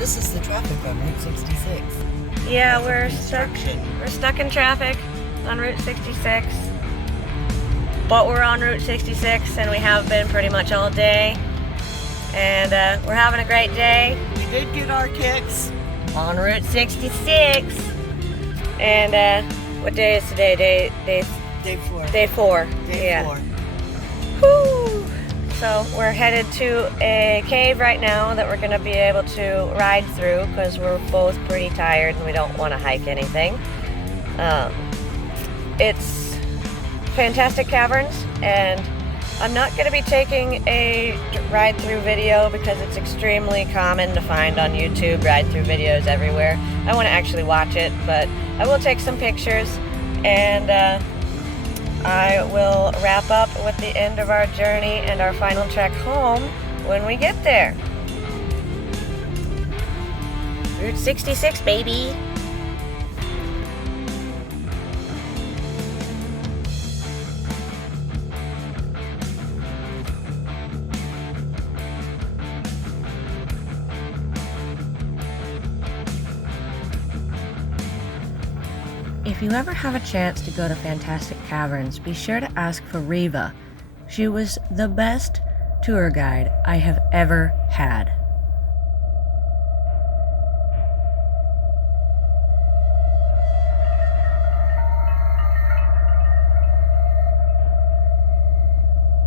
This is the traffic on Route 66. Yeah, we're stuck in traffic on Route 66. But we're on Route 66 and we have been pretty much all day. And we're having a great day. We did get our kicks On Route 66. And what day is today? day 4. Day 4. Day 4. Woo! So we're headed to a cave right now that we're going to be able to ride through because we're both pretty tired and we don't want to hike anything. It's Fantastic Caverns, and I'm not going to be taking a ride-through video because it's extremely common to find on YouTube ride-through videos everywhere. I want to actually watch it, but I will take some pictures, and I will wrap up with the end of our journey and our final trek home when we get there. Route 66, baby! If you ever have a chance to go to Fantastic Caverns, be sure to ask for Riva. She was the best tour guide I have ever had.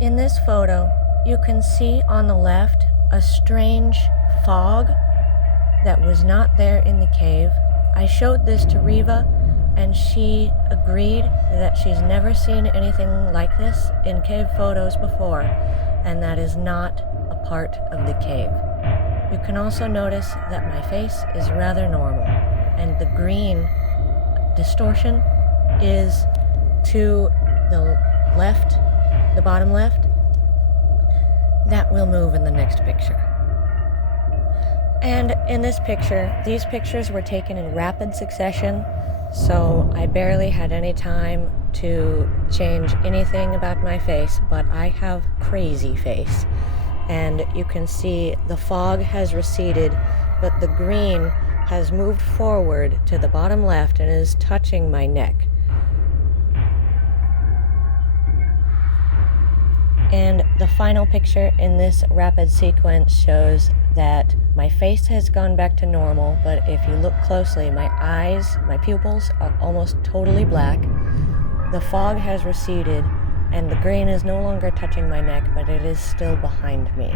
In this photo, you can see on the left a strange fog that was not there in the cave. I showed this to Riva, and she agreed that she's never seen anything like this in cave photos before, and that is not a part of the cave. You can also notice that my face is rather normal, and the green distortion is to the left, the bottom left. That will move in the next picture. And in this picture, these pictures were taken in rapid succession, so I barely had any time to change anything about my face, but I have crazy face. And you can see the fog has receded, but the green has moved forward to the bottom left and is touching my neck. And the final picture in this rapid sequence shows that my face has gone back to normal, but if you look closely, my eyes, my pupils are almost totally black. The fog has receded, and the green is no longer touching my neck, but it is still behind me.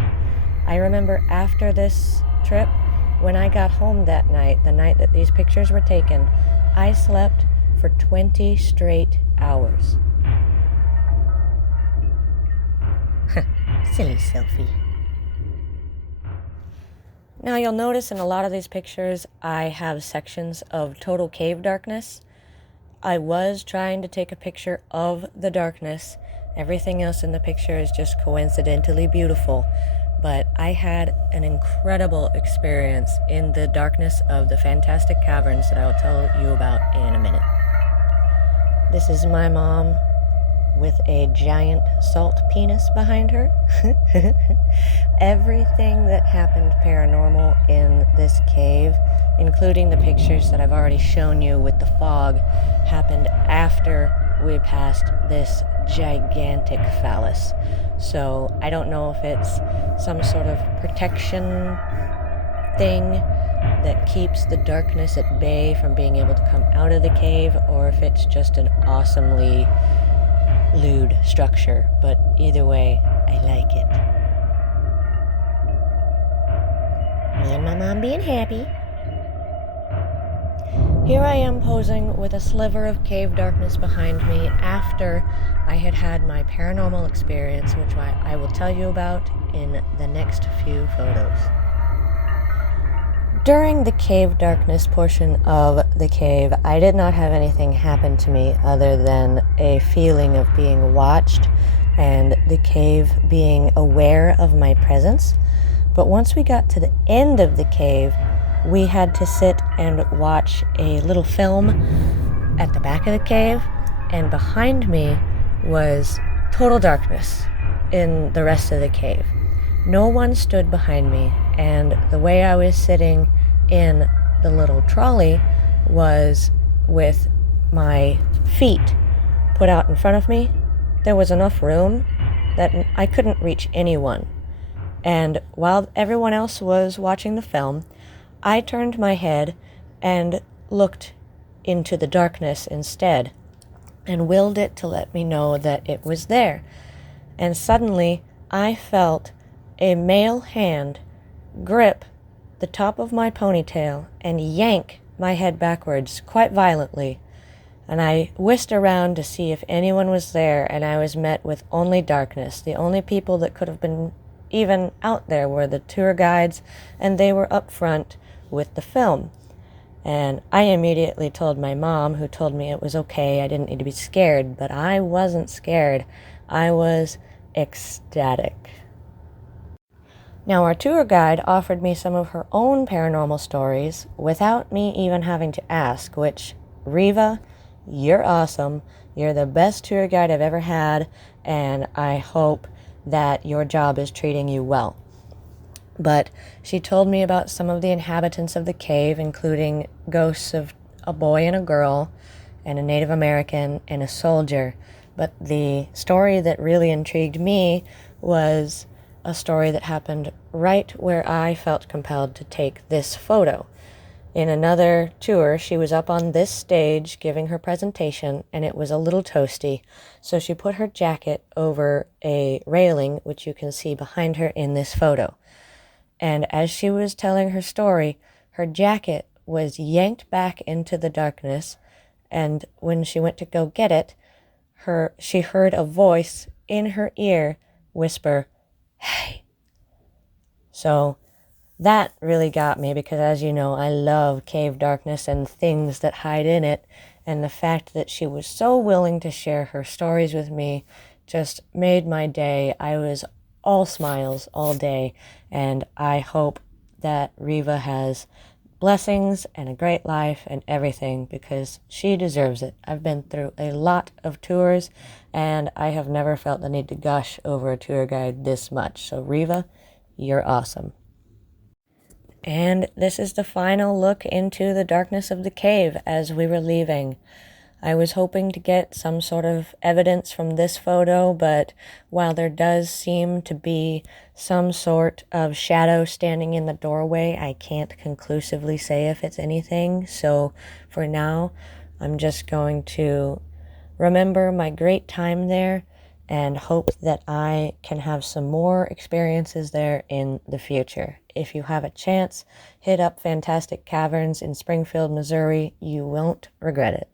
I remember after this trip, when I got home that night, the night that these pictures were taken, I slept for 20 straight hours. Silly selfie. Now you'll notice in a lot of these pictures I have sections of total cave darkness. I was trying to take a picture of the darkness. Everything else in the picture is just coincidentally beautiful. But I had an incredible experience in the darkness of the Fantastic Caverns that I will tell you about in a minute. This is my mom with a giant salt penis behind her. Everything that happened paranormal in this cave, including the pictures that I've already shown you with the fog, happened after we passed this gigantic phallus. So I don't know if it's some sort of protection thing that keeps the darkness at bay from being able to come out of the cave, or if it's just an awesomely lewd structure, but either way, I like it. Me and my mom being happy. Here I am posing with a sliver of cave darkness behind me after I had had my paranormal experience, which I will tell you about in the next few photos. During the cave darkness portion of the cave, I did not have anything happen to me other than a feeling of being watched and the cave being aware of my presence. But once we got to the end of the cave, we had to sit and watch a little film at the back of the cave, and behind me was total darkness in the rest of the cave. No one stood behind me, and the way I was sitting in the little trolley was with my feet put out in front of me. There was enough room that I couldn't reach anyone. And while everyone else was watching the film, I turned my head and looked into the darkness instead and willed it to let me know that it was there. And suddenly I felt a male hand grip the top of my ponytail and yank my head backwards quite violently. And I whisked around to see if anyone was there, and I was met with only darkness. The only people that could have been even out there were the tour guides, and they were up front with the film. And I immediately told my mom, who told me it was okay, I didn't need to be scared, but I wasn't scared. I was ecstatic. Now, our tour guide offered me some of her own paranormal stories without me even having to ask, which, Riva, you're awesome. You're the best tour guide I've ever had, and I hope that your job is treating you well. But she told me about some of the inhabitants of the cave, including ghosts of a boy and a girl, and a Native American, and a soldier. But the story that really intrigued me was a story that happened right where I felt compelled to take this photo. In another tour, she was up on this stage giving her presentation, and it was a little toasty, so she put her jacket over a railing, which you can see behind her in this photo. And as she was telling her story, her jacket was yanked back into the darkness, and when she went to go get it, she heard a voice in her ear whisper, "Hey." So that really got me, because as you know, I love cave darkness and things that hide in it, and the fact that she was so willing to share her stories with me just made my day. I was all smiles all day, and I hope that Riva has blessings and a great life and everything, because she deserves it. I've been through a lot of tours, and I have never felt the need to gush over a tour guide this much. So Riva, you're awesome. And this is the final look into the darkness of the cave as we were leaving. I was hoping to get some sort of evidence from this photo, but while there does seem to be some sort of shadow standing in the doorway, I can't conclusively say if it's anything. So for now, I'm just going to remember my great time there and hope that I can have some more experiences there in the future. If you have a chance, hit up Fantastic Caverns in Springfeild, Missouri. You won't regret it.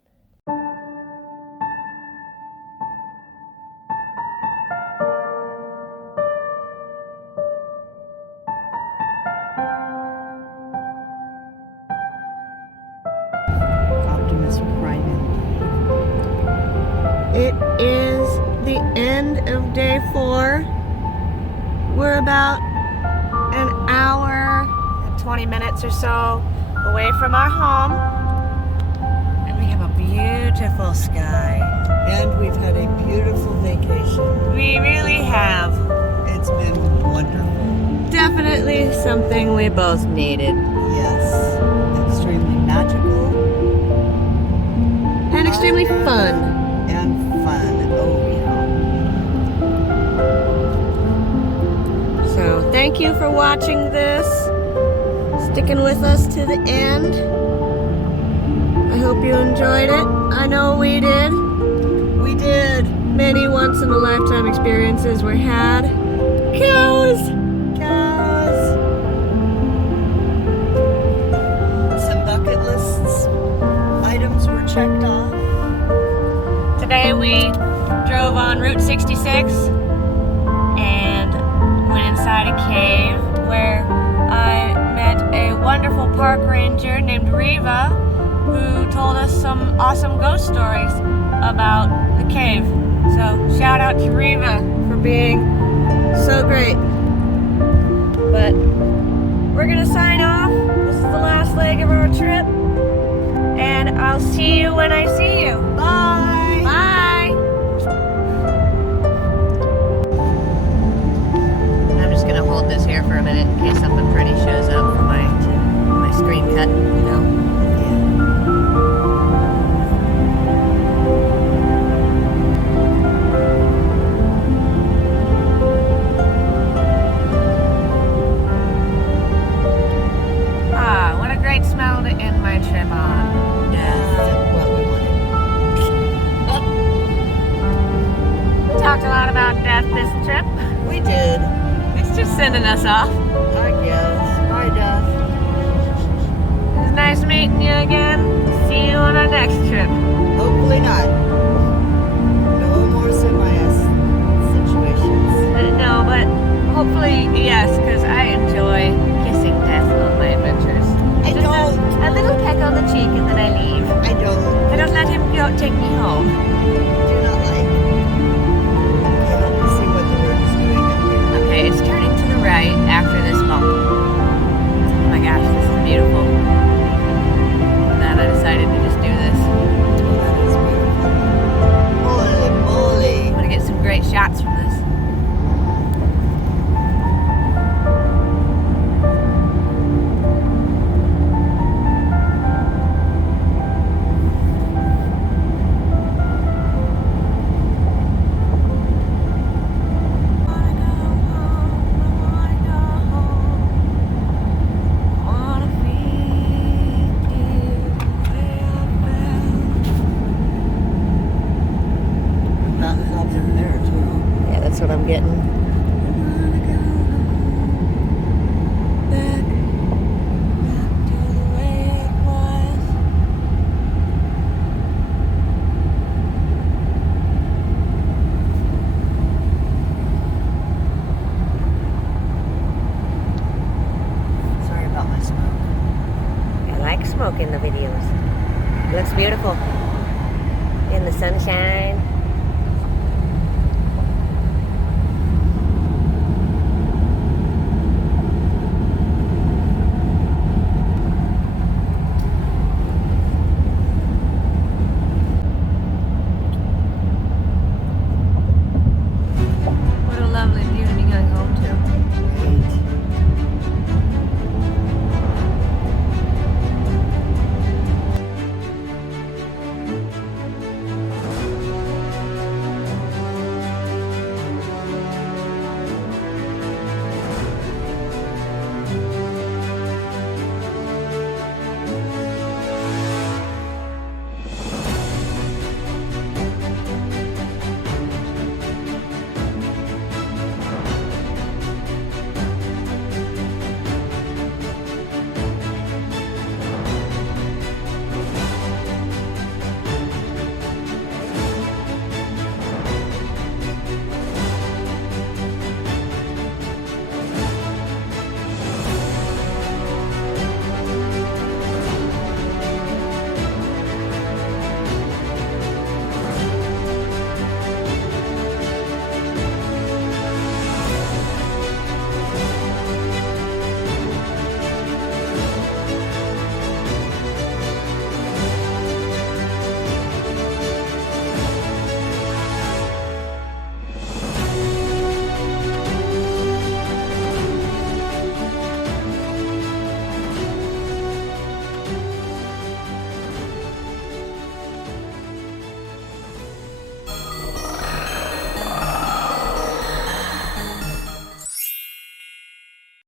Optimus Prime indeed. It is the end of day 4. We're about an hour and 20 minutes or so away from our home. And we have a beautiful sky. And we've had a beautiful vacation. We really have. It's been wonderful. Definitely something we both needed. Yes. Extremely magical. And extremely fun. And fun. Oh, yeah. So thank you for watching this, sticking with us to the end. I hope you enjoyed it. I know we did. We did. Many once-in-a-lifetime experiences were had. Cows! Cows. Some bucket lists items were checked off. Today we drove on Route 66 and went inside a cave where I met a wonderful park ranger named Riva, who told us some awesome ghost stories about the cave. So shout out to Riva for being so great. But we're gonna sign off. This is the last leg of our trip, and I'll see you when I see you. Bye. Bye. I'm just gonna hold this here for a minute in case something pretty shows up for my screen this trip. We did. It's just sending us off. I guess. Bye, Duff. It was nice meeting you again. See you on our next trip. Hopefully not. No more situations. No, but hopefully, yes, because I enjoy kissing death on my adventures. I Just don't. A little peck on the cheek and then I leave. I don't. I don't let him go take me home. Do not like. Okay, let me see what the word is doing up here. Okay, it's turning to the right after this bump. Oh my gosh, this is beautiful. And then I decided to just do this. That is beautiful. Holy moly. I'm gonna get some great shots from this. Mountain clouds are there too. Yeah, that's what I'm getting. Sorry about my smoke. I like smoke in the videos. It looks beautiful. In the sunshine.